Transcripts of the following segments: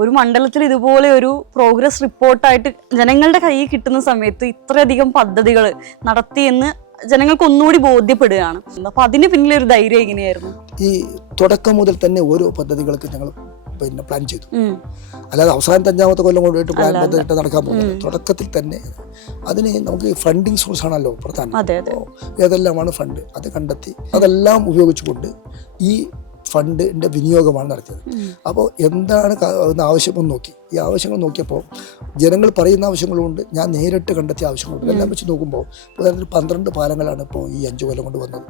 ഒരു മണ്ഡലത്തിൽ ഇതുപോലെ ഒരു പ്രോഗ്രസ് റിപ്പോർട്ടായിട്ട് ജനങ്ങളുടെ കയ്യിൽ കിട്ടുന്ന സമയത്ത് ഇത്രയധികം പദ്ധതികൾ നടത്തിയെന്ന് ജനങ്ങൾക്ക് ഒന്നുകൂടി ബോധ്യപ്പെടുകയാണ്. അപ്പൊ അതിന് പിന്നിലെ ഒരു ധൈര്യം എങ്ങനെയായിരുന്നു? ഈ തുടക്കം മുതൽ തന്നെ ഓരോ പദ്ധതികൾക്ക് ഞങ്ങൾ പ്ലാൻ ചെയ്തു. അല്ലാതെ അവസാനത്തെ 5ാമത്തെ കൊല്ലം കൊണ്ടുപോയിട്ട് പ്ലാൻ പദ്ധതി നടക്കാൻ പോകുന്നത്. തുടക്കത്തിൽ തന്നെ അതിന് നമുക്ക് ഫണ്ടിങ് സോഴ്സ് ആണല്ലോ പ്രധാനം. ഏതെല്ലാമാണ് ഫണ്ട് അത് കണ്ടെത്തി അതെല്ലാം ഉപയോഗിച്ചുകൊണ്ട് ഈ ഫണ്ടിൻ്റെ വിനിയോഗമാണ് നടത്തിയത്. അപ്പോൾ എന്താണ് ആവശ്യമെന്ന് നോക്കി. ഈ ആവശ്യങ്ങൾ നോക്കിയപ്പോൾ ജനങ്ങൾ പറയുന്ന ആവശ്യങ്ങളുണ്ട്, ഞാൻ നേരിട്ട് കണ്ടെത്തിയ ആവശ്യങ്ങളുണ്ട്. ഇതെല്ലാം വെച്ച് നോക്കുമ്പോൾ ഉദാഹരണത്തിന് 12 പാലങ്ങളാണ് ഇപ്പോൾ ഈ 5 കൊല്ലം കൊണ്ട് വന്നത്.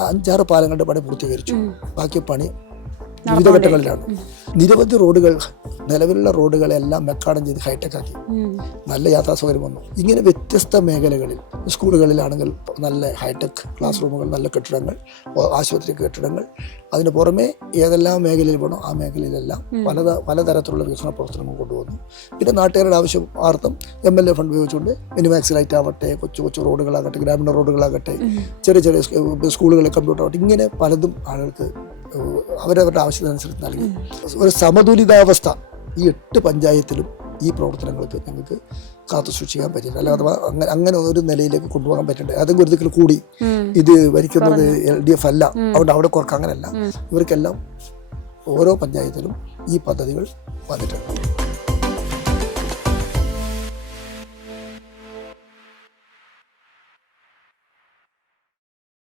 5-6 പാലങ്ങളുടെ പണി പൂർത്തീകരിച്ചു. ബാക്കി പണി വിവിധ ഘട്ടങ്ങളിലാണ്. നിരവധി റോഡുകൾ, നിലവിലുള്ള റോഡുകളെല്ലാം മെക്കാഡം ചെയ്ത് ഹൈടെക് ആക്കി. നല്ല യാത്രാ സൗകര്യം വന്നു. ഇങ്ങനെ വ്യത്യസ്ത മേഖലകളിൽ സ്കൂളുകളിലാണെങ്കിൽ നല്ല ഹൈടെക് ക്ലാസ് റൂമുകൾ, നല്ല കെട്ടിടങ്ങൾ, ആശുപത്രി കെട്ടിടങ്ങൾ, അതിന് പുറമെ ഏതെല്ലാം മേഖലയിൽ വേണോ ആ മേഖലയിലെല്ലാം പലതരത്തിലുള്ള വികസന പ്രവർത്തനങ്ങൾ കൊണ്ടുവന്നു. പിന്നെ നാട്ടുകാരുടെ ആവശ്യാർത്ഥം MLA ഫണ്ട് ഉപയോഗിച്ചുകൊണ്ട് മിനിമാക്സ് ലൈറ്റ് ആവട്ടെ, കൊച്ചു കൊച്ചു റോഡുകളാകട്ടെ, ഗ്രാമീണ റോഡുകളാകട്ടെ, ചെറിയ ചെറിയ സ്കൂളുകളിൽ കമ്പ്യൂട്ടർ ആവട്ടെ, ഇങ്ങനെ പലതും ആളുകൾക്ക് അവരവരുടെ ആവശ്യത്തിനനുസരിച്ച് നൽകി. ഒരു സമതുലിതാവസ്ഥ ഈ 8 പഞ്ചായത്തിലും ഈ പ്രവർത്തനങ്ങൾക്ക് ഞങ്ങൾക്ക് കാത്തു സൂക്ഷിക്കാൻ പറ്റില്ല. അല്ലാതെ അങ്ങനെ ഒരു നിലയിലേക്ക് കൊണ്ടുപോകാൻ പറ്റണ്ടേ. അതും ഒരിക്കൽ കൂടി ഇത് ഭരിക്കുന്നത് LDF അല്ല, അതുകൊണ്ട് അവിടെ കുറക്ക് അങ്ങനെയല്ല. ഇവർക്കെല്ലാം ഓരോ പഞ്ചായത്തിലും ഈ പദ്ധതികൾ വന്നിട്ടുണ്ട്.